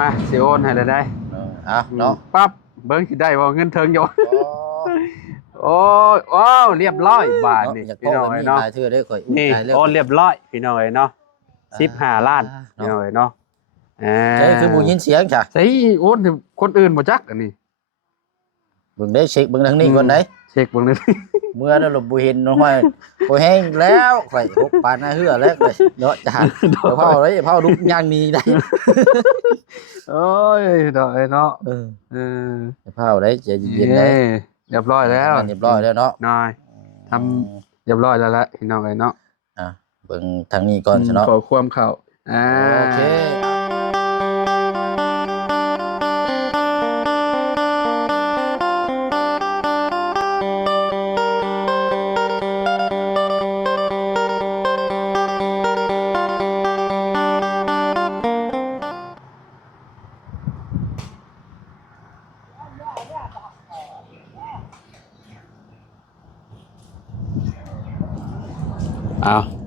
มาสิโอนให้ได้เนาะปั๊บเบิ่งสิได้บ่เงินเทิงอยู่โอ้โอ้เรียบร้อยบาทนี่พี่น้องเอ้ยเนาะนี่โอนเรียบร้อยพี่น้องเอ้ยเนาะ15ล้านพี่น้องเอ้ยเนาะใช่คือบ่ยินเสียงจ้ะใช่โอนให้คนอื่นบ่จักอันนี้เบิ่งได้เช็คเบิ่งทางนี้ก่อนได้เช็คเบิ่งได้เมื่อนั้นบ่เห็นน้องห้อยบ่แห้งแล้วข่อยพกปานหน้าเหือแล้วเนาะจ้ะเผาเลยเผาลุกย่างนี้ได้โอ้ยดอกเนาะเผาได้ใจเย็นได้เรียบร้อยแล้วเรียบร้อยแล้วเนาะนายทำเรียบร้อยแล้วละพี่น้องเอ้ยเนาะเบิ่งทางนี้ก่อนซะเนาะขอความเข้าโอเค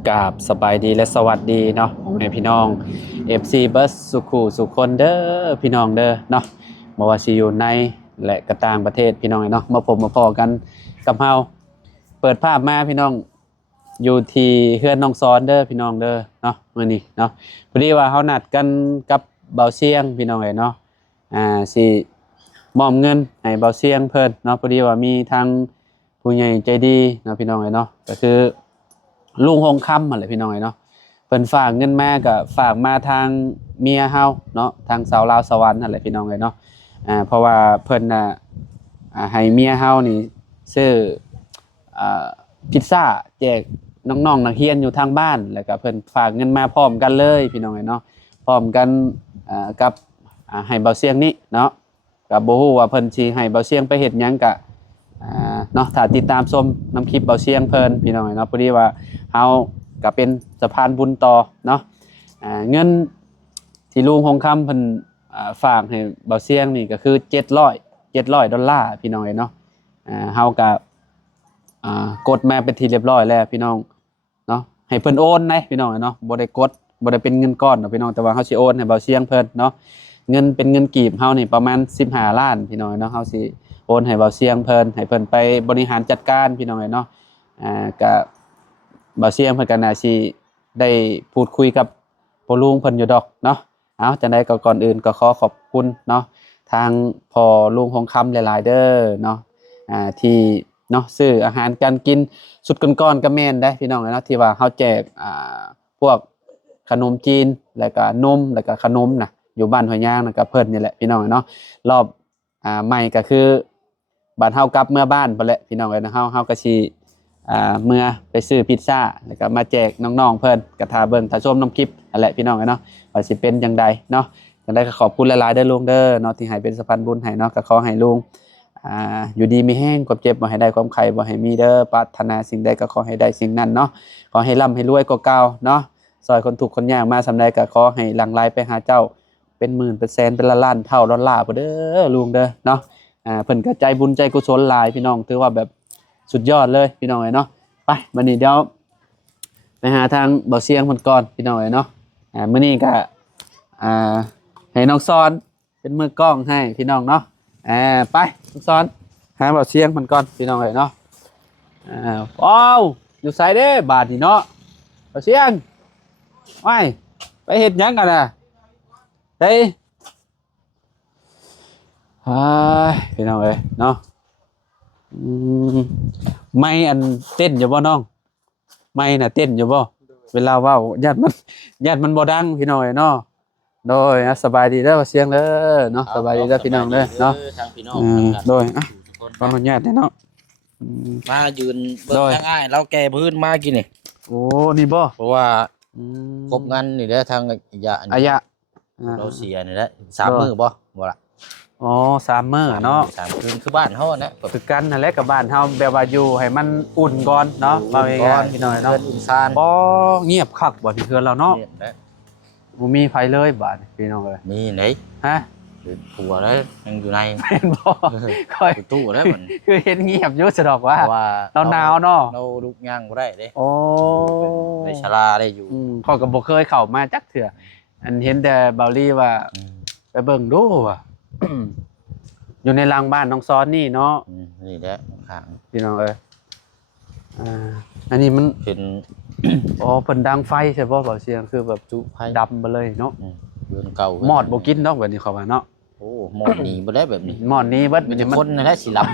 กราบสบายดีและสวัสดีเนาะให้พี่น้อง FC เบิร์สสุขุสุคนเด้อพี่น้องเด้อเนาะบ่ว่าสิอยู่ในและก็ต่างประเทศพี่น้องเนาะมาพบมาพอกันกับเฮาเปิดภาพมาพี่น้องอยู่ที่เฮือนน้องซ้อนเด้อพี่น้องเด้อเนาะมื้อนี้เนาะพอดีว่าเฮานัดกันกับเบาเสียงพี่น้องเนาะสิมอบเงินให้เบาเสียงเพิ่นเนาะพอดีว่ามีทางผู้ใหญ่ใจดีเนาะพี่น้องเนาะก็คือลุงหงคำอะไรพี่น้องเนาะเพิ่นฝากเงินมาก็ฝากมาทางเมียเฮาเนาะทางสาวลาวสวรรค์อะไรพี่น้องเนาะเพราะว่าเพิ่นน่ะให้เมียเฮานี่ซื้อพิซซ่าแจกน้องๆนักเรียนอยู่ทางบ้านแล้วก็เพิ่นฝากเงินมาพร้อมกันเลยพี่น้องเนาะพร้อมกันกับให้เบาเสียงนี้เนาะก็บ่ฮู้ว่าเพิ่นสิให้เบาเสียงไปเฮ็ดหยังก็เนาะถ้าติดตามชมน้ำคลิปเบาเสียงเพิ่นพี่น้องเนาะพอดีว่าเฮาก็เป็นสะพานบุญต่อเนาะเงินที่ลุงหงคำเพิ่นฝากให้เบาเสียงนี่ก็คือ$700พี่น้องเนาะเฮาก็กดมาเป็นที่เรียบร้อยแล้วพี่น้องเนาะให้เพิ่นโอนนะพี่น้องเนาะบ่ได้กดบ่ได้เป็นเงินก้อนเนาะพี่น้องแต่ว่าเฮาสิโอนให้เบาเสียงเพิ่นเนาะเงินเป็นเงินกีบเฮานี่ประมาณ15ล้านพี่น้องเนาะเฮาสิโอนให้เบาเสียงเพิ่นให้เพิ่นไปบริหารจัดการพี่น้องเนาะก็เบาเสียงเพิ่นก็น่าสิได้พูดคุยกับพ่อลุงเพิ่นอยู่ดอกเนาะเอาจังได๋ก็ก่อนอื่นก็ขอขอบคุณเนาะทางพ่อลุงหงคำหลายๆเด้อเนาะที่เนาะซื้ออาหารการกินสุดก้อนๆก็แม่นได้พี่น้องเนาะที่ว่าเฮาแจกพวกขนมจีนแล้วก็นมแล้วก็ขนมน่ะอยู่บ้านห้วยยางน่ะก็เพิ่นนี่แหละพี่น้องเนาะรอบใหม่ก็คือบ้านเฮากลับเมื่อบ้านพุ่นแหละพี่น้องเนาะเฮาก็สิเมื่อไปซื้อพิซซ่าแล้วก็มาแจกน้องๆเพิ่นก็ท่าเบิ่งท่าชมน้ำคลิปนั่นแหละพี่น้องเนาะว่าสิเป็นจังใดเนาะจังได๋ก็ขอบคุณหลายๆเด้อลุงเด้อเนาะที่ให้เป็นสะพานบุญให้เนาะก็ขอให้ลุงอยู่ดีมีแห้งความเจ็บบ่ให้ได้ความไข้บ่ให้มีเด้อปรารถนาสิ่งใดก็ขอให้ได้สิ่งนั้นเนาะขอให้ร่ำให้รวยกว่าเก่าเนาะซอยคนทุกข์คนยากมาสำใดก็ขอให้หลั่งไหลไปหาเจ้าเป็นหมื่นเป็นแสนเป็นล้านเท่าดอลลาร์พุ่นเด้อลุงเด้อเนาะเพิ่นก็ใจบุญใจกุศลหลายพี่น้องถือว่าแบบสุดยอดเลยพี่น้องเนาะไปมื้อนี้เดี๋ยวไปหาทางเบาเสียงเพิ่นก่อนพี่น้องเนาะมื้อนี้ก็ให้น้องซอนเป็นมือกล้องให้พี่น้องเนาะไปน้องซอนหาเบาเสียงเพิ่นก่อนพี่น้องเนาะว้าวอยู่ไสเด้บาดนี่เนาะเบาเสียงไปเฮ็ดหยังกันน่ะเฮ้ยพี่น้องเนาะไม่อันเต้นอยู่บ่น้องไม่น่ะเต้นอยู่บ่เวลาเว้าญาติมันบ่ดังพี่น้องเนาะโดยสบายดีเด้อเสียงเด้อเนาะสบายดีเด้อพี่น้องเด้อเนาะโดยขออนุญาตเนาะมายืนเบิ่งทางอ้ายเราแก่พื้นมากินนี่โอ้นี่บ่เพราะว่าครบงานนี่เด้อทางอายะเราเสียนี่แหละ3มื้อบ่ล่ะอ๋อ3มื้อเนาะ3คืนคือบ้านเฮานะคือกันนั่นแหละกับบ้านเฮาแบบว่าอยู่ให้มันอุ่นก่อนเนาะมาง่ายๆพี่น้อยเนาะอุ่นซานบ่เงียบคักบ่ที่เฮือนเราเนาะบ่มีไผเลยบาดพี่น้องเอ้ยมีไหนฮะผัวแล้วยังอยู่ในเป็นบ่ค่อยตู้แล้วมันคือเห็นเงียบอยู่ซะดอกว่าเราหนาวเนาะเราลุกย่างบ่ได้เด้โอ้ในศาลาได้อยู่ข้อยก็บ่เคยเข้ามาจักเทื่ออันเห็นแต่เบาลี่ว่า ไปเบิ่งดูว่ะ อยู่ในหลังบ้านน้องซ้อนนี่เนาะ นี่แหละข้าง พี่น้องเอ้ยอันนี้มัน เป็น อ๋อเพิ่นดังไฟใช่ป่ะเบาเสียงคือแบบจุ ไฟ ดำไปเลยเนาะ เรือนเก่า หมอดบ่กินเนาะแบบนี้เข้ามาเนาะ โอ้หมอดหนีบ่ได้แบบนี้ หมอดนี้เบิด มี มัน แต่ มัน คนนั่นแหละสิหลับ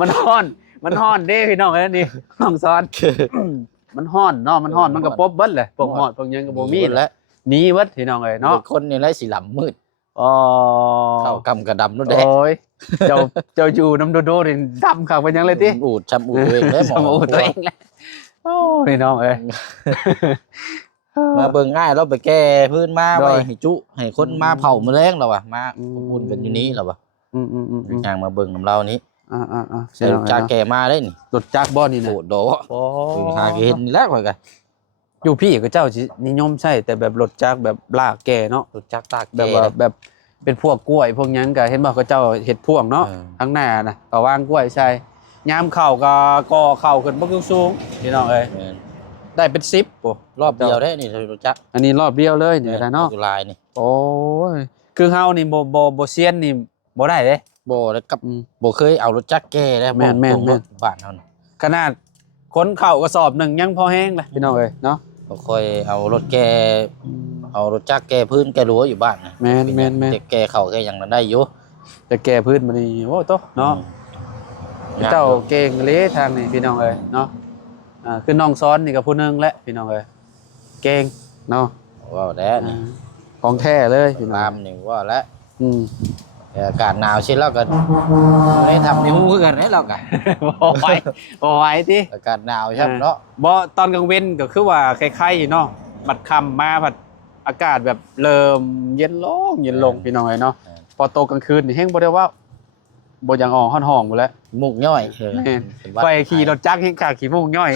มันฮ้อนเด้พี่น้องเอ้ยนี่น้องซ้อน มันฮ้อนเนาะมันฮ้อนมันก็ปบเบิดเลยพวกหมอดพวกหยังก็บ่มี แล้ว หนีเบิดพี่น้องเอ้ยเนาะ คนนี่แหละสิหลับมืด อ๋อ เข้ากำกระดำนู่นแหละ โอ้ยเจ้าอยู่น้ำโดโดนี่ดำคักเป็นหยังเลยติ อูดชำอูดตัวเองเลยหมอ สมองตัวเองเลยโอ้พี่น้องเอ้ย มาเบิ่งง่ายเราไปแก้พื้นมา โดย ไว้ให้จุให้คนมาเผาแมลงเราว่ะมาอุ่นกันอยู่นี้เราว่ะ อืม อย่างมาเบิ่งกับเรานี้ เสีย จากแก่มาได้นี่ รถจักรบ่นี่นะ โดดโด โอ้ หาเห็นนี่แล้วข่อยกัน อยู่พี่กับเจ้าสินิยมใช่แต่แบบรถจักรแบบลากแก่เนาะ รถจักรตาก แบบ แก่ ว่าแบบเป็นพวกกล้วยพวกหยังก็เห็นบ่เขาเจ้าเฮ็ดพ่วงเนาะ เออ ข้างหน้านะก็วางกล้วยใช่ยามเข้าก็ก่อเข้าขึ้นบ่สูงๆพี่น้องเอ้ย แม่น ได้เป็น10โอ้ รอบเดียวได้นี่รถจักร อันนี้รอบเดียวเลยนี่นะเนาะ จุลายนี่ โอ้ยคือเฮานี่บ่เซียนนี่บ่ได้เด้ บ่แล้วกับ อืม บ่เคยเอารถจักรแก่แล้ว แม่น ตรงรถบ้านเฮานี่ ขนาดคนเข้ากระสอบหนึ่งยังพอแห้งเลยพี่น้องเอ้ยเนาะ บ่ค่อยเอารถแก่เอารถจักรแก่พื้นแก่รั้วอยู่บ้านนะ แม่น แต่แก่เข้าแก่หยังนั้นได้อยู่ จะแก้พื้นมันนี่โอ้โตเนาะเจ้าเก่งเลยทางนี้พี่น้องเอ้ยเนาะคือน้องซ้อนนี่ก็ผู้หนึงแหละพี่น้องเอ้ยเก่งเนาะ ว้าวแล้วนี่ ของแท้เลยพี่น้อ ตาง มนี่ว่าแล้ว อืม อากาศหนาวเช่นแล้วกันไม่ทำนิ้วคือกันได้แล้วกัน บ่ไหวติ อากาศหนาวใช่ไหมเนาะ บ่ตอนกลางเว้นก็คือว่าคล้ายๆอยู่เนาะบัดค่ำมาบัดอากาศแบบเริ่มเย็นลงพี่น้องเอ้ยเนาะพอโตกลางคืนนี่แฮงบ่ได้ว่าบ่อยังออกฮ้อนห้องหมดแล้ว มุกย่อย แม่นไปขี่รถจักรแฮงขาขี่มุงย่อย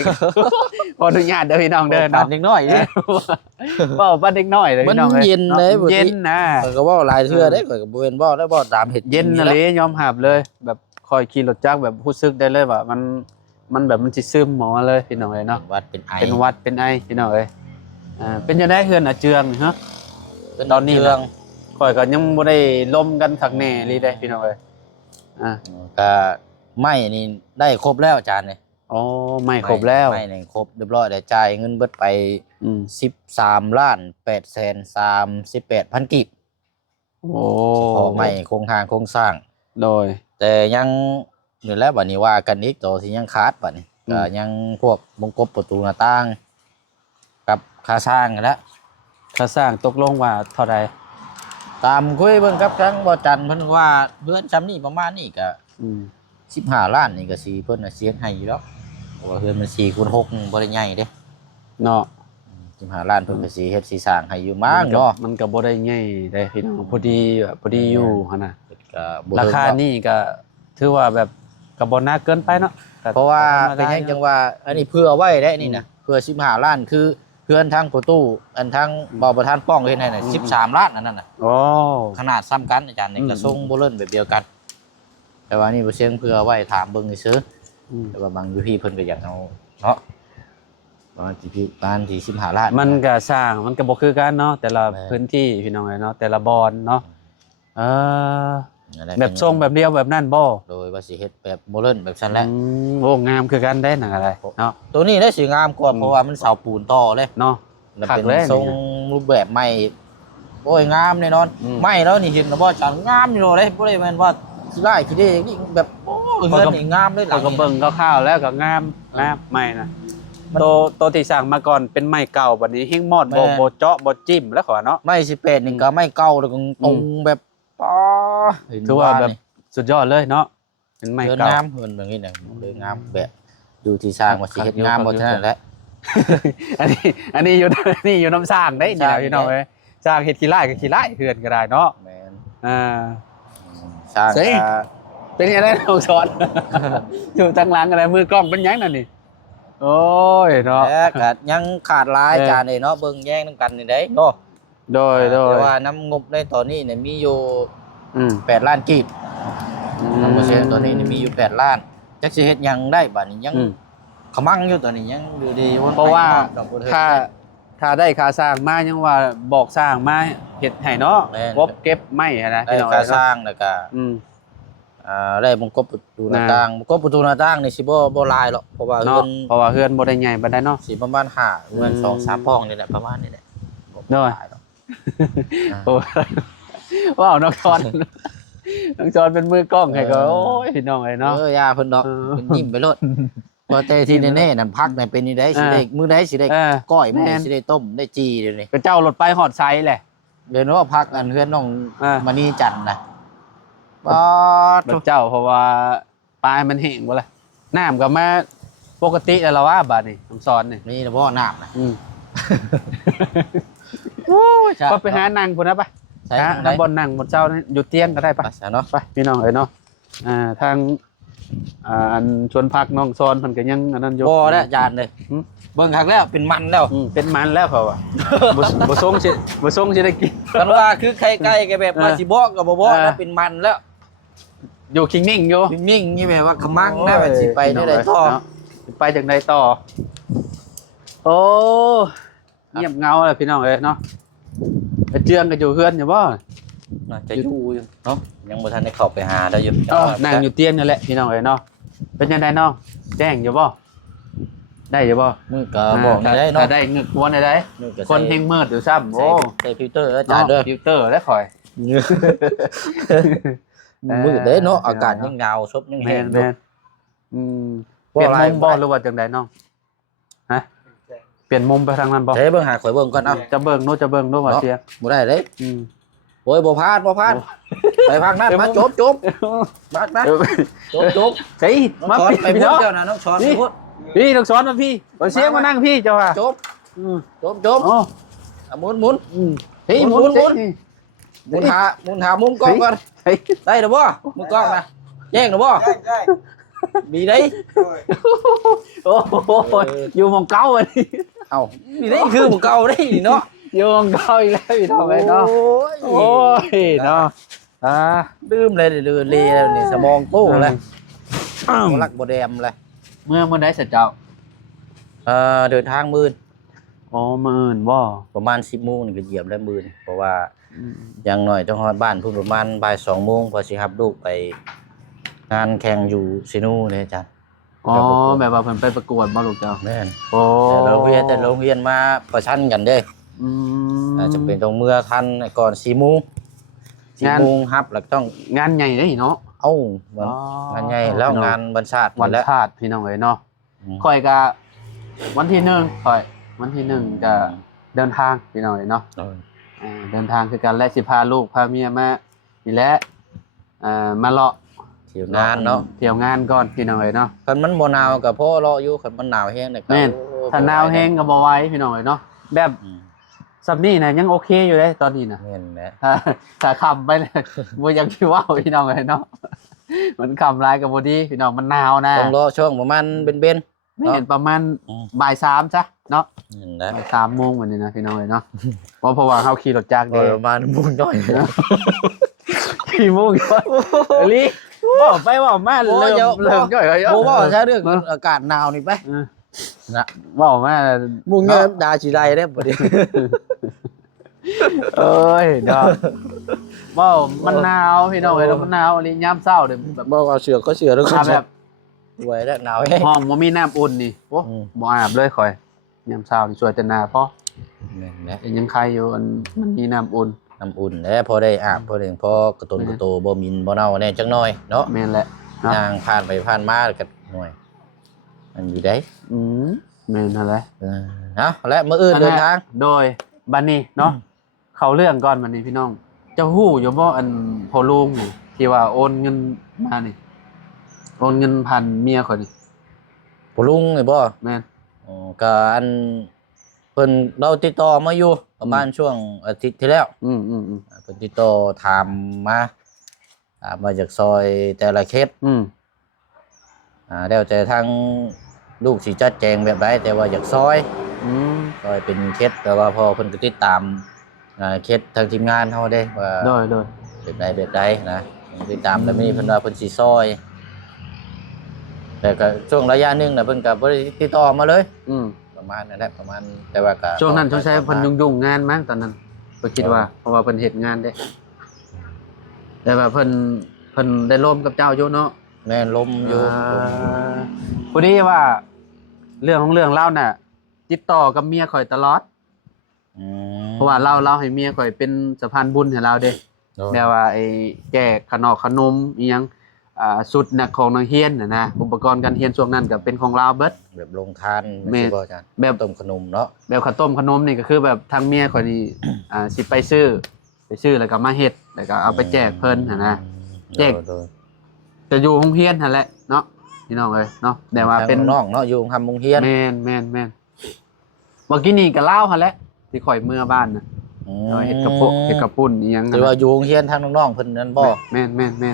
ขออนุญาตเด้อพี่น้องเด้อ ปั เนาะ นนิดหน่อยเนี่ย เว้าปันเด็กน้อยเลย มัน พี่น้องอ้ เย็นเลยปกติ เย็นนะ มันก็ว่าหลายเทื่อได้ข่อยก็บ่เว้นบ่ได้บ่ตามเห็ด เย็นน่ะเลยยอมหับเลย แบบคอยขี่รถจักรแบบรู้สึกได้เลยว่ามันแบบมันสิซึมหมอเลยพี่น้องเอ้ยเนาะ วัดเป็นไอ เป็นหวัดเป็นไอพี่น้องเอ้ยเป็นจังได๋เฮือนอาเจืองนี่ฮะ ตอนนี้ เรื่อง ข่อยก็ยังบ่ได้ลมกันคักแน่เลยเด้พี่น้องเอ้ยก็ไม้นี่ได้ครบแล้วอาจารย์นี่ อ๋อไม่ครบแล้ว ไม้นี่ครบเรียบร้อยแล้วจ่ายเงินเบิดไป อืม 13,838,000 กีบ โอ้ พอไม้โครงทางโครงสร้าง โดย แต่ยังอยู่แล้วบัดนี้ว่ากันอีกตัวที่ยังขาดบัดนี้ อืม ก็ยังพวกวงกบประตูหน้าต่าง กับค่าสร้างนั่นแหละ ถ้าสร้างตกลงว่าเท่าใด ตามคุยเบิ่งกับทั้งบ่จันทร์เพิ่นว่าเพื่อนจำนี่ประมาณนี้ก็ อืม 15 ล้านนี่ก็สิเพิ่นน่ะเสียให้อยู่แล้วเพราะว่าเฮือนมัน4คูณ6บ่ได้ใหญ่เด้ เนาะ 15 ล้านเพิ่นก็สิเฮ็ดสิสร้างให้อยู่มั้งเนาะ มันก็บ่ได้ง่ายได้พี่น้องพอดีแบบพอดีอยู่หั่นน่ะ ก็บ่ รา เทิง คา หรอก นี่ก็ถือว่าแบบก็บ่น่าเกินไปเนาะก็ เพราะว่า ธรรม เป็น ดา หยังจังว่า อันนี้เพื่อไว้ได้นี่นะเพื่อ15 ล้านคือเพื่อนทางประตูอันทางบ่ประธานป้องเฮ็ดให้น่ะ13 ล้านอันนั้นน่ะ โอ้ ขนาดซ้ำกันอาจารย์นี่ก็ทรงบ่เลิ่นแบบเดียวกัน แต่ว่านี่บ่เชียงเพื่อไว้ถามเบิ่งซื่อ อืม แต่ว่าบางอยู่พี่เพิ่นก็อยากเอาเนาะประมาณที่ล้านที่15 ล้าน มันก็สร้างมันก็บ่คือกันเนาะแต่ละ แม่ พื้นที่พี่น้องเนาะแต่ละบอนเนาะเออ นั่นหละ แบบทรงแบบเดียวแบบนั้นบ่ โดยว่าสิเฮ็ดแบบบ่เลิ่นแบบซั่นแหละ โอ้งามคือกันได้หนังอะไรเนาะ ตัวนี้ได้สิงามกว่าเพราะว่ามันเสาปูนต่อเลย เนาะ แล้ว คัก เป็น เลย ทรงรูปแบบใหม่โอ้ยงามแน่นอน อืม ไม่แล้วนี่เห็นแล้วบ่จังงามอยู่เลยบ่ได้แม่นว่าสิได้สิได้นี่แบบโอ้ยเฮือนนี่งามเลยหลั เรา ง ก็เบิ่งคร่าวๆแล้วก็งามใหม่นะโตที่สร้างมาก่อนเป็นไม้เก่าบัดนี้เฮงมอดบ่เจาะบ่จิ้มแล้วขอเนาะ ไม่18นี่ก็ไม่เก่าแล้วก็ตรงแบบป๋อเห็น ถือว่าแบบสุดยอดเลยเนาะเป็นไม้ เฮือน เก่า งามเฮือนแบบนี้น่ะเลยงามแบบดูที่สร้างว่าสิเฮ็ดงามบ่เท่านั้นแหละ อันนี้อยู่นี่อยู่น้ำสร้างได้นี่แหละพี่น้องเอ้ยสร้างเฮ็ดขี้ไร่ก็ขี้ไร่เฮือนก็ได้เนาะ แม่น อ่า สร้าง เฮ้ย ก็ เป็นยังไงน้องสอน อยู่ทางหลังอะไรมือกล้องเป็นยังนั่นนี่โอ้ยเนาะ แล้วก็ยังขาดหลาย เออ จานนี่เนาะเบิ่งแย่งนำกันนี่เด้เนาะ โดย แต่ว่าน้ำงบในตอนนี้เนี่ยมีอยู่ อืม 8 ล้านกีบ น้ำเปอร์เซ็นต์ตัวนี้นี่มีอยู่8 ล้านจักสิเฮ็ดหยังได้บัดนี้ยัง อืม ขมังอยู่ตัวนี้ยังดูดีวนไป เพราะว่า ดอกบัวเทิด ค่า ถ้าได้ค่าสร้างมายังว่าบอกสร้างมาเฮ็ดให้เนาะ แม่น กบเก็บไม้หั้นนะ ได้ พี่น้อง ค่า เอ้ย ส เนาะ ร้างแล้วก็ อืม ได้มงกบประตูหน้าต่างมงกบประตูหน้าต่างนี่สิบ่หลายหรอกเพราะว่าเฮื เนาะ อน เพราะว่าเฮือนบ่ได้ใหญ่ปานใดเนาะ สิประมาณ5เฮือน2-3ห้องนี่แหละประมาณนี้แหละบ่ เนาะ หลายหรอก โอ้ว้าวน้องจอนน้องจอนเป็นมือกล้องให้ก็โอ้ยพี่น้องเอ้ยเนาะ ยาเพิ่นดอก เออ เพิ่นยิ้มไปโลดว่าแต่ที่แน่ๆนั่นพักนั่นเป็นนี่ได้สิได้มื้อใดสิได้ เออ ก้อยมื้อใด แม่น สิได้ต้มได้จีเดี๋ยวนี้ ก็เจ้ารถไปฮอดไซแหละ เดี๋ยวนี้ว่าพักอันเฮือนน้อง อ่า มณีจันทร์น่ะปอด รถเจ้าเพราะว่าปลายมันแห้งบ่ล่ะน้ำก็มาปกติแล้วล่ะว่าบาดนี้น้องสอนนี่ นี่นะพ่อน้ำนะ อืม ใช่ ก็ไปหานั่งพุ่นนะไป ใช่ หา ทาง บนนั่งบนเจ้านี่อยู่เตียงก็ได้ ไป ปะ ใช่เนาะ ไปพี่น้องเอ้ยเนาะทางอันชวนพักน้องซอนมันก็ยังอันนั้นอยู่ บ่แล้วจานเลย อืม เบิ่งคักแล้วเป็นมันแล้ว เป็นมันแล้วเพราะว่า บ่ส่งสิบ่ส่งสิได้กิน กันว่าคือไข่ไก่แกแบบว่าสิบอกกับบ่บอก เออ แล้วเป็นมันแล้ว อยู่คิงนิ่งอยู่ นิ่งๆนี่แบบว่าขมังนะแบบสิไปได้ไดต่อ เนาะไปจังไดต่อ โอ้เงียบเงาเลยพี่น้องเอ้ยเนาะไอ้เจืองก็อยู่เฮือนอยู่บ่ น่าจะอยู่อยู่เนาะยังบ่ทันได้เข้าไปหาได้อยู่ นั่งอยู่เตียงนั่นแหละพี่น้องเอ้ยเนาะเป็นยังไงน้องแจ้งอยู่บ่ได้อยู่บ่ มือก็บอกได้เนาะ ถ้าได้เงึกควนได้ มือก็ คนเฮงมืดอยู่ซ้ำ โอ้ โอ้ ใส่ฟิลเตอร์แล้วจานเด้อ ฟิลเตอร์แล้วข่อย มืดเด้เนาะอากาศยังหนาวซบยัง แม แห้ง น อ แม ยู่ นอืมเปลี่ยนมุมบ่หรือว่าจังไดน้องฮะเปลี่ยนมุมไปทางนั้นบ่ ใช้เบิ่งหาข่อยเบิ่งก่อนเอา จะเบิ่งโน้จะเบิ่งโน้ว่าเสีย บ่ได้เด้ อืม โอ้ยบ่พลาดไปพักนั้นมาจบมาจบ เฮ้ย มา มา ไป พี่ พี่ น้ น้ อ อง งเจ้านะน้องช้อน นี่ พูด พี่ต้องสอนมาพี่บ่เสียงมานั่งพี่เจ้าว่า จบ อืม จบ อ๋อ หมุน อืมเฮ้ย ห ห มุ มุ น น หมุน สิ หมุนหามุมกล้องก่อน เฮ้ย ได้หรือบ่มุมกล้องนะแย่งหรือบ่ ได้ มีได้ โอ้โหอยู่หมองเก่าอันนี้ เอ้ามีได้คือหมุมเก่าได้เนาะ อยู่หมองเก่าอีกแล้วพี่น้องเอ้ยเนาะโอ้ยเนาะดื่มเลยเดือดเลยนี่สมองโต้เลยรักบ่แดมเลย เมื่อได้เสร็จเจ้า เดินทางมื้อ อ๋อมื่นบ่ ประมาณ 10:00 นนี่ก็เหยียบแล้วมื้อเพราะว่าอย่างน้อยต้องฮอดบ้านพุ่นประมาณบ่าย 2:00 นพอสิรับลูกไปงานแข่งอยู่ซินูเลยอาจารย์ อ๋อแบบว่าเพิ่นไปประกวดบ่ลูกเจ้า แม่น โอ้ แต่โรงเรียนมาประชันกันเด้ อืม จะเป็นตรงเมื่อทันก่อน4:00 น งาน 4:00 นครับแล้วก็ต้อง งานใหญ่เด้เนาะ เอ้าวันงานใหญ่แล้วงานบรรชาติ วัน แล้ว ชาติพี่น้องเอ้ยเนาะค่อยก็วันที่1ค่อยวันที่1ก็เดินทางพี่น้องเอ้ยเนาะเดินทางคือกันและสิพาลูกพาเมียมานี่แหละมาเลาะ เที่ยวงานเนาะ เที่ยวงานก่อนพี่น้องเอ้ยเนาะ คันมันบ่หนาวก็พอรออยู่คันมันหนาวแฮงเนี่ยก็ แม่น ถ้าหนาวแฮงก็บ่ไหวพี่น้องเอ้ยเนาะแบบ อืม ซับนี่น่ะยังโอเคอยู่เด้ตอนนี้น่ะ แม่นแหละ ถ้าคำไปเลยบ่อยากสิเว้าพี่น้องเอ้ยเนาะมันคำร้ายก็บ่ดีพี่น้องมันหนาวนะ ต้องรอช่วงประมาณเบน ไม่เห็นประมาณ อืม บ่ายสามจ้ะเนาะ ๆนั่นแหละ บ่ายสามโมงวันนี้นะพี่น้องเอ้ยเนาะเพราะว่าเขาขี่รถจักร โด เด้ ยประมาณมุ่งน้อย ขี่โมงก่อนลีว่าไปว่ามาเริ่มย่อยๆ บ่ว่าใช้เรื่องอากาศหนาวนี่ไปนะ ว่ามา มุ่งเงินดาสิได้เด้บ่ดิ เอ้ยเนาะว่ามันหนาวพี่น้องเอ้ยมันหนาวนี่ยามเช้าเด้แบบ บ่เอาเสือก็เสือแล้วก็ ถ้าแบบ ไว้แล้วหนาวแฮง ห้องบ่มีน้ำอุ่นนี่โอ้ อืม บ่อาบเลยข่อยยามเช้านี่ช่วยแต่หน้าพอ นั่นแหละ ยังใครอยู่อันมันมีน้ำอุ่น น้ำอุ่นแล้วพอได้อาบพอได้พอกระตุนกระโตบ่มินบ่เน่าแน่จักหน่อยเนาะ แม่นแหละเนาะ ย่างผ่านไปผ่านมาก็หน่อยมันอยู่ได้ แม่นนั่นแหละ เอาและมื้ออื่นเดินทาง โดยบัดนี้เนาะเข้าเรื่องก่อนบัดนี้พี่น้องเจ้าฮู้อยู่บ่อันพอลุงนี่ที่ว่าโอนเงินมานี่โอนเงินผ่านเมียข่อยนี่ ผู้ลุงนี่บ่ แม่น อ๋อก็อันเพิ่นเราติดต่อมาอยู่ประมาณช่วงอาทิตย์ที่แล้ว อืม เพิ่นติดต่อถามมาจากซอยแต่ละเคส แล้วแต่ทางลูกสิจัดแจงแบบใดแต่ว่าอยากซอยเป็นเคสแต่ว่าพอเพิ่นก็ติดตามเคสทางทีมงานเฮาได้ว่า โดย แบบใดนะติดตามแล้วมีเพิ่นว่าเพิ่นสิซอย แต่ก็ช่วงระยะหนึงน่ะเพิ่นก็บ่ได้ติดต่อมาเลย อืม ประ มาณนั่นแหละประมาณแต่ว่าก็ ช่วงนั้นช่วงใช้เพิ่นยุ่งๆงานมั้งตอนนั้นเพิ่นคิดว่าเพราะว่าเพิ่นเฮ็ดงานเด้แต่ว่าเพิ่นได้ร่วมกับเจ้าอยู่เนาะ แม่นลมอยู่ พอดีว่าเรื่องของเรื่องเล่าน่ะติดต่อกับเมียข่อยตลอด อืม เพราะว่าเล่าให้เมียข่อยเป็นสะพานบุญให้เราเด้ โดย แบบว่าไอ้แจกขนมอีหยังสุดหนักของนักเรียนน่ะนะอุปกรณ์การเรียนช่วงนั้นก็เป็นของเราเบิด แบบลงทานไม่ใช่บ่อาจารย์ แบบ ต้มขนมเนาะ แบบข้าวต้มขนมนี่ก็คือแบบทางเมียข่อยนี่สิไปซื้อแล้วก็มาเฮ็ดแล้วก็เอาไปแจกเพิ่นหั่นนะ แจก โดย จะอยู่โรงเรียนนั่นแหละเนาะพี่น้องเอ้ยเนาะแต่ว่าเป็น ทงน้องเนาะอยู่ทำมุงเฮียน แม่นเมื่อกี้นี่ก็เล่าหั่นแหละที่ข่อยเมื่อบ้านน่ะ อืม เอาเฮ็ดกระปุ้นอีหยัง ถือว่าอยู่โรงเฮียนทางน้องๆเพิ่นนั่นบ่ แม่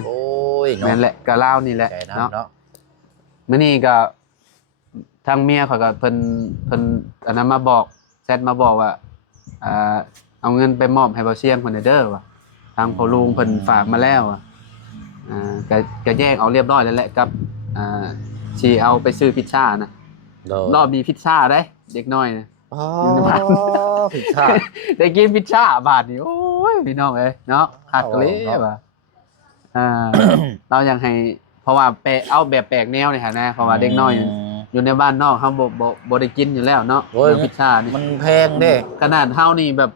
น โอ้ยเนาะ แม่นแหละก็เล่านี่แหละ ใจนะ เนาะ เนาะ มื้อนี้ก็ทางเมียข่อยก็เพิ่นอันนั้นมาบอกแชทมาบอกว่าเอาเงินไปมอบให้บ่เสียงเพิ่นเด้อว่ะทางพ่อลุงเพิ่นฝากมาแล้วอ่ะก็แยกเอาเรียบร้อยแล้วแหละกับสิเอาไปซื้อพิซซ่านะ โดย รอบนี้พิซซ่าได้เด็กน้อยนะ อ๋อผิดชาติ ได้กินพิซซ่าบาทนี่โอ้ยพี่น้องเอ้ยเนาะหักเลยว่ะเราอยากให้เพราะว่าเอาแบบแปลกแนวนี่ฮะนะเพราะว่าเด็กน้อยอยู่ในบ้านนอกเฮาบ่ได้กินอยู่แล้วเนาะ โอ้ย พิซซ่านี่ มันแพงเด้ ขนาดเฮานี่แบบ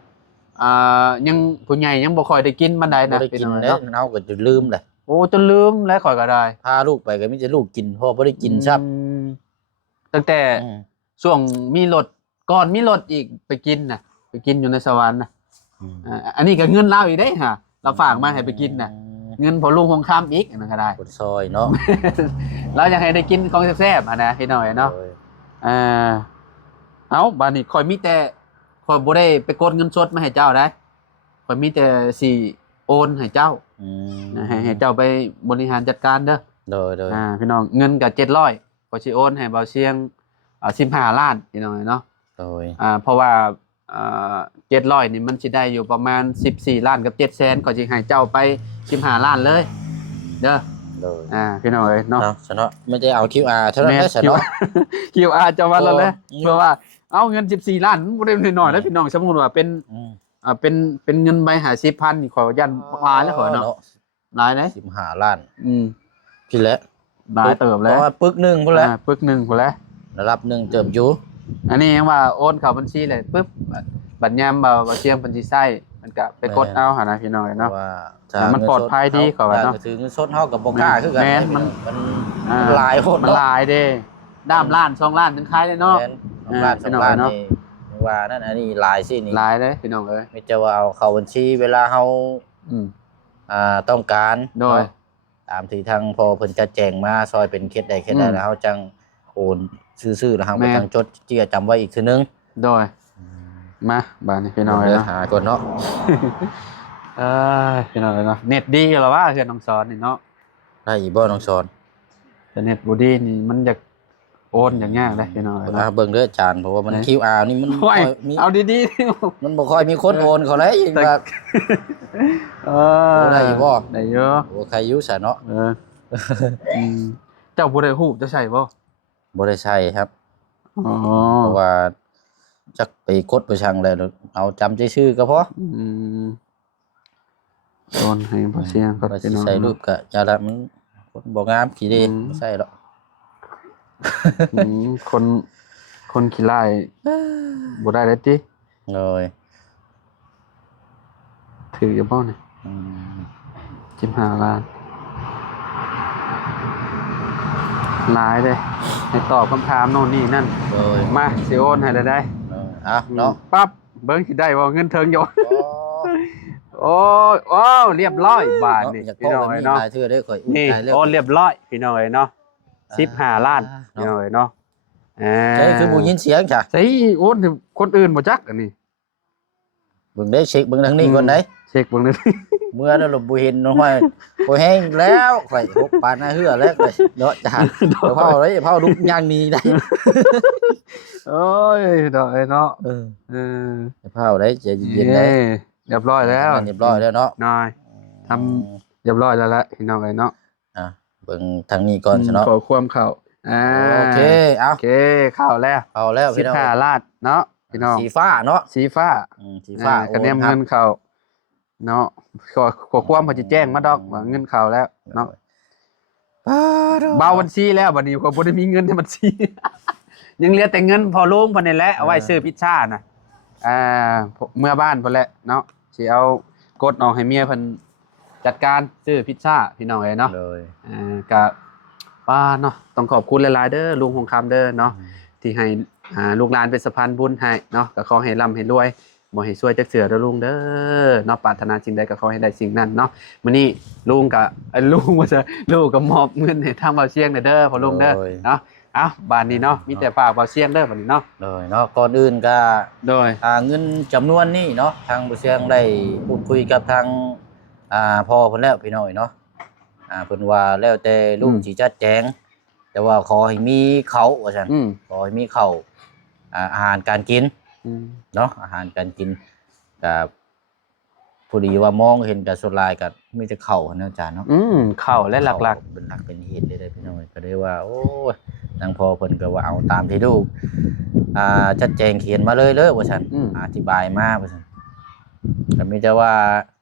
ยังผู้ใหญ่ยังบ่ค่อยได้กินปานใด บ่ นะ ได้ พี่ กิน น้อง เด้ เนาะ เอาก็จะลืมแหละ โอ้จนลืมแล้วข่อยก็ได้ พาลูกไปก็มีแต่ลูกกินเพราะบ่ได้กินซับ ตั้งแต่ช่วงมีรถก่อนมีรถอีกไปกินน่ะไปกินอยู่ในสวรรค์น่ะอันนี้ก็เงินเราอีกได้ฮะเราฝากมาให้ไปกินน่ะเงินพอลุงคงข้ามอีกอันนั้นก็ได้ คนซอยเนาะ เราอยากให้ได้กินของแซ่บๆนะพี่น้อยเนาะ โดย เอาบานนี้ข่อยมีแต่ข่อยบ่ได้ไปกดเงินสดมาให้เจ้าได้ข่อยมีแต่สิโอนให้เจ้า อืม ให้เจ้าไปบริหารจัดการเด้อ โดย พี่น้องเงินก็700ข่อยสิโอนให้เบาเสียง15ล้านพี่น้อยเนาะ โดย เพราะว่า700นี่มันสิได้อยู่ประมาณ14ล้านกับ700,000ข่อยสิให้เจ้าไป15ล้านเลยเด้อ โดย พี่น้องเอ้ยเนาะ เนาะซะเนาะไม่ได้เอา QR เท่านั้นได้ซะเนาะ QR จะมาแล้วแหละ โอ้ เพราะว่าเอาเงิน14ล้านบ่ได้น้อยๆแล้วพี่น้องสมมุติว่าเป็น อืม เป็นเงินใบ50,000นี่ขอยันหลายแล้วขอเนาะหลายเลย 15ล้าน อืม พี่แหละ หลายเติบ เพ แล้ว ราะว่าปึกหนึงพุ่นแหละ ปึกหนึงพุ่นแล้ว ระดับหนึงเติบอยู่ อันนี้ยังว่าโอนเข้าบัญชีเลยปึ๊บบัดยามบ่เสียงบัญชีใช้มันก็ไปกดเอาหานะพี่น้อง เพ เนาะ ราะว่า แต่มันปลอดภัยดีกว่าเนาะ ถือเงินสดเฮากับบ่กล้าคือกัน แม่นมัน มันหลายโคตร มันหลายเด้ด้ามล้าน2ล้านถึงขายเลยเนาะ แม่น2ล้าน พี่ 2 น้อง ล้าน เนาะ นี่ว่านั่นอันนี้หลายสินี่ หลายเลยพี่น้องเอ้ย ไม่จะว่าเอาเข้าบัญชีเวลาเฮา อืม ต้องการ โดย เนาะตามที่ทางพอเพิ่นจะแจ้งมาซอยเป็นเคสใดเคสใดแล้วเฮาจังโอนซื่อๆแล้วเฮาก็จังจดเจียจำไว้อีกทีนึง โดยมาบ้านนี้พี่น้องเอ้ย เดี๋ยว เนาะ หาก่อนเนาะ พี่น้องเอ้ยเนาะเน็ตดีเหรอว่าเฮือนน้องสอนนี่เนาะ ได้อีกบ่น้องสอน แต่เน็ตบ่ดีนี่มันจะโอนอย่างยากเลยพี่น้องเอ้ย อ่า เนาะ เบิ่งเด้ออาจารย์เพราะว่ามัน ไหน QR นี่มันบ่ โอ้ย ค่อยมี เอาดี มันบ่ค่อยมีคนโอนเขาเลยยิ่งว่า ๆได้อยู่บ่ ได้เยอะ โอ้ใครอยู่ซะเนาะ อืมเจ้าบ่ได้ฮู้จะใช่บ่ บ่ได้ใช้ครับ อ๋อ เพราะว่าจักไปกดไปช่างแล้วเอาจำชื่อก็พอ อืมโอนให้บ่เสียงก็ ว่าสิ พี่น้อง ใส่รูปก็จะละมันบ่งามขี้เด้ อืม ไม่ใช่หรอก อืมคนขี้ร้ายบ่ได้เลยติ เลย ถืออยู่บ่นี่ อืม 15ล้านหลายเด้ให้ตอบคำถามโน่นนี่นั่น เลย มาสิโอนให้ได้ เนาะ ปั๊บเบิ่งสิได้บ่เงินเทิงอยู่ โอ้ โอ้เรียบร้อยบาทนี่ อยาก พี่ พอ น้อง มัน เอ้ย มี เนาะ หลายเทื่อได้ข่อย นี่ ตายแล้ว โอนเรียบร้อยพี่น้องเอ้ยเนาะ15ล้านพี่น้องเอ้ยเนาะ ใช่คือบ่ยินเสียงจ้ะ ใช่โอนถึงคนอื่นบ่จักอันนี้ เบิ่งได้เช็คเบิ่งทางนี้ก่อนได้ เช็คเบิ่งเลย เมื่อนั้นเราบ่เห็นน้องห้อยบ่แห้งแล้วข่อยหกปานหน้าเหือแล้วข่อยเนาะจ้ะเดี๋ยวเผาเลยเผาลุกย่างหนี้ได้ โอ้ยดอกเอ้ยเนาะ เออ เออ เผาได้ใจเย็นๆได้ เรียบร้อยแล้ว เรียบร้อยแล้วเนาะ นายทำเรียบร้อยแล้วละพี่น้องเอ้ยเนาะ อ่ะเบิ่งทางนี้ก่อนซะเนาะ ขอความเข้า โอเคเอา โอเคเข้าแล้ว เอาแล้วพี่น้อง 15ล้านเนาะพี่น้อง สีฟ้าเนาะ สีฟ้า สีฟ้า คะแนนเงินเข้าเนาะขอความพอจะแจ้งมาดอกว่าเงินเข้าแล้วเนาะเบาบัญชีแล้วบัดนี้ก็บ่ได้มีเงินในบัญชี ยังเหลือแต่เงินพอลุงเพิ่นนี่แหละเอาไว้ซื้อพิซซ่าน่ะเมื่อบ้านเพิ่นแหละเนาะสิเอากดออกให้เมียเพิ่นจัดการซื้อพิซซ่าพี่น้องเอ้ยเนาะ เลย ก็ป้าเนาะต้องขอบคุณหลายๆเด้อลุงคงคำเด้อเนาะที่ให้ลูกหลานเป็นสะพานบุญให้เนาะก็ขอให้ร่ำให้รวยบ่ให้ซวยจักเสือเด้อลุงเด้อเนาะปรารถนาสิ่งใดก็ขอให้ได้สิ่งนั้นเนาะมื้อนี้ลุงก็ลุงว่าจะลูกก็มอบเงินให้ทางเบาเชียงเด้อพ่อลุงเด้อเนาะเอ้าบ้านนี้เนาะมีแต่ฝากเบาเชียงเด้อบัดนี้เนาะ เลยเนาะก่อนอื่นก็ โดย เงินจำนวนนี้เนาะทางบุเชียงได้พูดคุยกับทางพ่อเพิ่นแล้วพี่น้อยเนาะเพิ่นว่าแล้วแต่ลุงสิจัดแจงแต่ว่าขอให้มีเขาว่าซั่นขอให้มีเขาอาหารการกินเนาะอาหารการกินกับผู้ดีว่ามองเห็นกับส่วนหลายก็มีแต่เข้าเนาะอาจารย์เนาะเข้าและหลักๆเป็นหลักเป็นเหตุเลยพี่น้อยก็ได้ว่าโอ้ยทางพ่อเพิ่นก็ว่าเอาตามที่ลูกจัดแจงเขียนมาเลยว่าซั่นอธิบายมาว่าซั่นก็มีแต่ว่า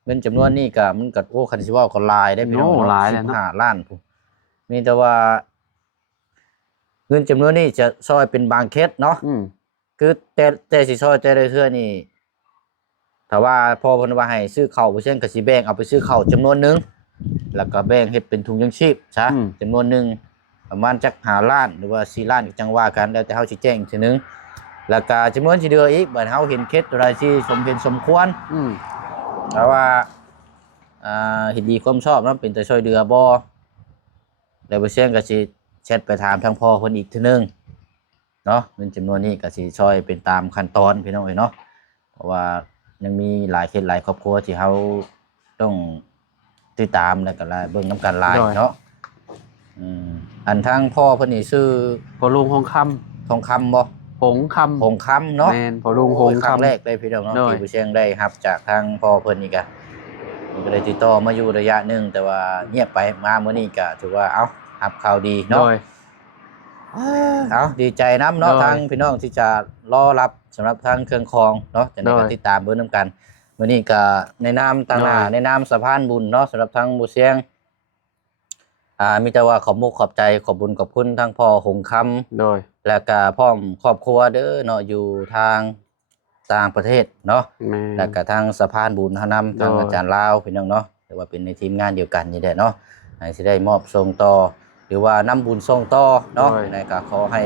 เงินจำนวนนี้ก็มันก็โอ้คันสิว่าก็หลายได้พี่น้องหลายแล้ว15ล้านพุ่นมีแต่ว่าเงินจำนวนนี้จะซอยเป็นบางเคสเนาะคือแต่สิซอยแต่ละเทื่อนี่ถ้าว่าพ่อเพิ่นว่าให้ซื้อข้าวบ่เช่นก็สิแบ่งเอาไปซื้อข้าวจำนวนนึงแล้วก็แบ่งเฮ็ดเป็นถุงยังชีพซะจำนวนนึงประมาณจัก5ล้านหรือว่า4ล้านก็จังว่ากันแล้วแต่เฮาสิแจ้งอีกทีนึงแล้วก็จำนวนที่เหลืออีกบัดเฮาเห็นเคสอะไรที่สมเหตุสมควรแต่ว่าเฮ็ดดีความชอบเนาะเป็นแต่ช่วยเหลือบ่แล้วบ่เช่นก็สิแชทไปถามทางพ่อเพิ่นอีกทีนึงเนาะเงินจำนวนนี้ก็สิช่วยเป็นตามขั้นตอนพี่น้องเอ้ยเนาะเพราะว่ายังมีหลายเคสหลายครอบครัวที่เฮาต้องติดตามแล้วก็เบิ่งนํกันหลายเนาะอันทางพ่อเพิ่นนี่ชื่อพ่อลุงทองคำบ่หงคำเนาะแม่นพ่อลุงหงคำแรกเลยพี่น้องเนาะที่ผู้เชียงได้รับจากทางพ่อเพิ่นนี่ก็เลยติดต่อมาอยู่ระยะนึงแต่ว่าเงียบไปมามื้อนี้ก็ถือว่ารับข่าวดีเนาะดีใจน้ำเนาะทางพี่น้องที่จะรอรับสำหรับทางเครื่องคองเนาะจะได้ติดตามเบิ่งนํกันมื้อนี้ก็ในนามต่างหน้าในนามสะพานบุญเนาะสำหรับทางผู้เชียงมีแต่ว่าขอบมุกขอบใจขอบบุญขอบคุณทางพ่อหงคำโดยแล้วก็พร้อมครอบครัวเด้อเนาะอยู่ทางต่างประเทศเนาะแล้วก็ทางสะพานบุญเฮานำทางอาจารย์ลาวพี่น้องเนาะแต่ว่าเป็นในทีมงานเดียวกันนี่แหละเนาะให้สิได้มอบส่งต่อหรือว่านำบุญส่งต่อเนาะในก็ขอให้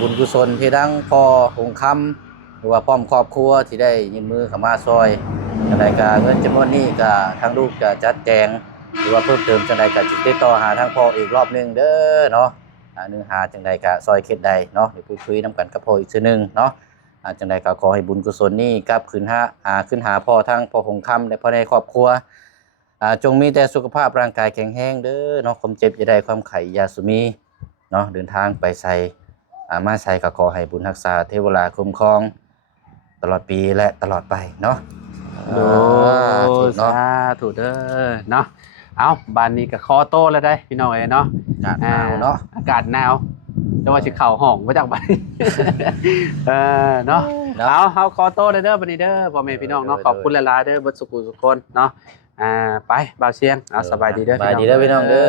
บุญกุศลที่ทั้งพ่อหงคำหรือว่าพร้อมครอบครัวที่ได้ยื่นมือเข้ามาซอยจังไดก็เงินจำนวนนี้ก็ทางลูกจะจัดแจงหรือว่าเพิ่มเติมจังไดก็สิติดต่อหาทางพ่ออีกรอบนึงเด้อเนาะนึงหาจังใดก็ซอยเข็ดใดเนาะเดี๋ยวพูดคุยนำกันกับพ่ออีกทีนึงเนาะจังใดก็ขอให้บุญกุศลนี้กลับขึ้นหาพ่อทั้งพ่อหงคำและพ่อในครอบครัวจงมีแต่สุขภาพร่างกายแข็งแรงเด้อเนาะความเจ็บอย่าได้ความไข้อย่าสุมีเนาะเดินทางไปใส่มาใส่ก็ขอให้บุญรักษาเทวราคุ้มครองตลอดปีและตลอดไปเนาะถูกเนาะถูกเด้อเนาะเอาบ้านนี้ก็คอโตแล้วได้พี่น้องเนาะอากาศหนาวเนาะอากาศหนาวแต่ว่าสิเข่าห้องมาจากบ้านเนาะเอาคอโตเด้อบัดนี้เด้อพ่อแม่พี่น้องเนาะขอบคุณหลายๆเด้อเบิดสุขุทุกคนเนาะไปบ่าวเชียงเอาสบายดีเด้อสบายดีเด้อพี่น้องเด้อ